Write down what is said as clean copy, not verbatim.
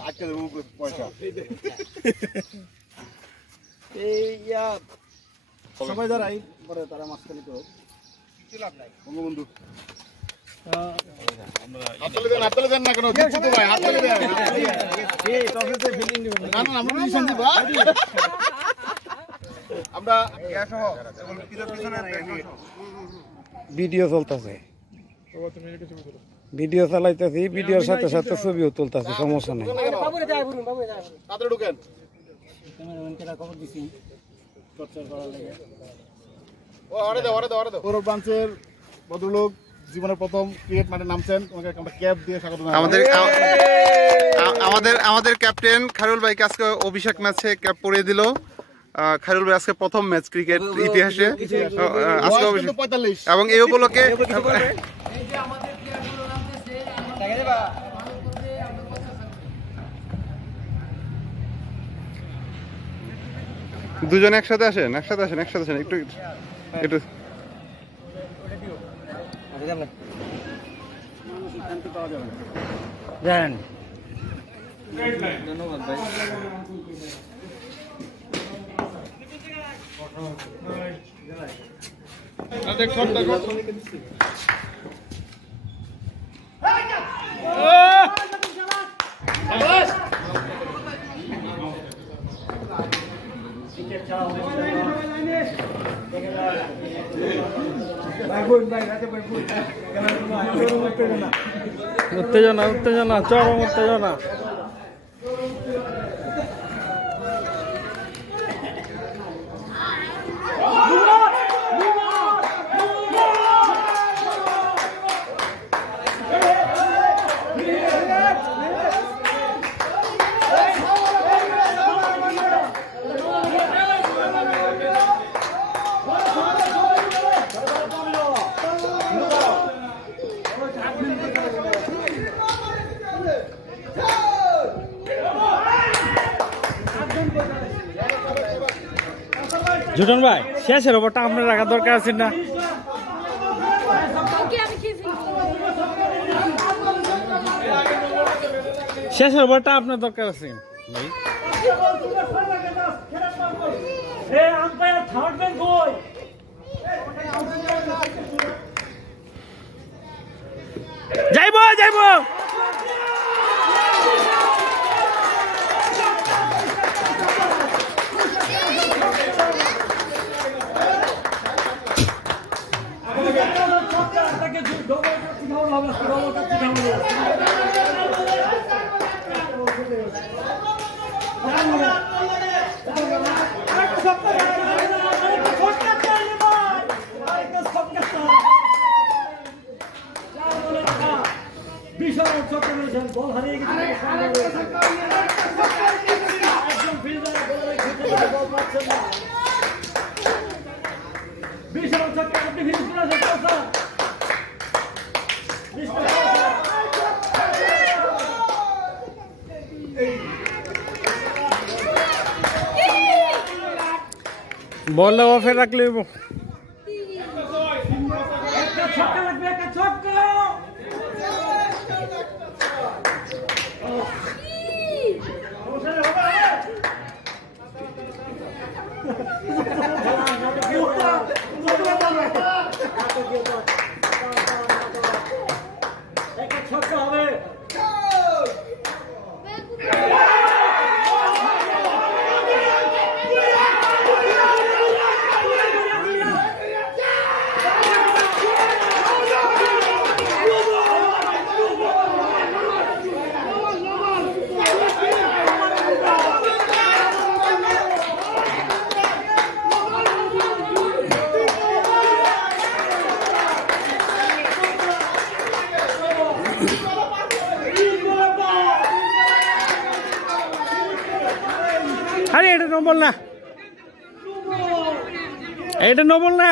আজকে পয়সা সবাই দাঁড়াই পরে তারা মাঝখানে তো বঙ্গবন্ধু হাততালি দেন না কেন দিচ্ছি তো ভাই হাততালি দেন আমরা ভিডিও চলতেছে ভিডিও চালাইতেছি ভিডিওর সাথে সাথে ছবিও তুলতেছে সমস্যা নেই ব্রাঞ্চের ভদ্রলোক জীবনের প্রথম ক্রিকেট মাঠে নামছেন তোমাকে একটা ক্যাপ দিয়ে স্বাগত আমাদের ক্যাপ্টেন খায়রুল ভাইকে আজকে অভিষেক ম্যাচে ক্যাপ পরিয়ে দিল খায়রুল ভাই আজকে প্রথম ম্যাচ ক্রিকেট ইতিহাসে আজকে এবং এই উপলক্ষে দুজন একসাথে আসেন একটু একটু ধন্যবাদ ভাই উত্তেজনা চরম উত্তেজনা জুটন ভাই শেষের ওভারটা আপনার রাখা দরকার আছে না শেষের ওভারটা আপনার দরকার আছে ভাই যাইবো বল হারিয়ে গেছে একদম ফিল্ডার বল পাচ্ছেন না বিশাল ছক্কা আপনি ফিনিশ করেছেন স্যার বলটা অফে রাখলে একটা ছক্কা লাগবে একটা ছক্কা একটা ছক্কা হবে আরে এটা নবল না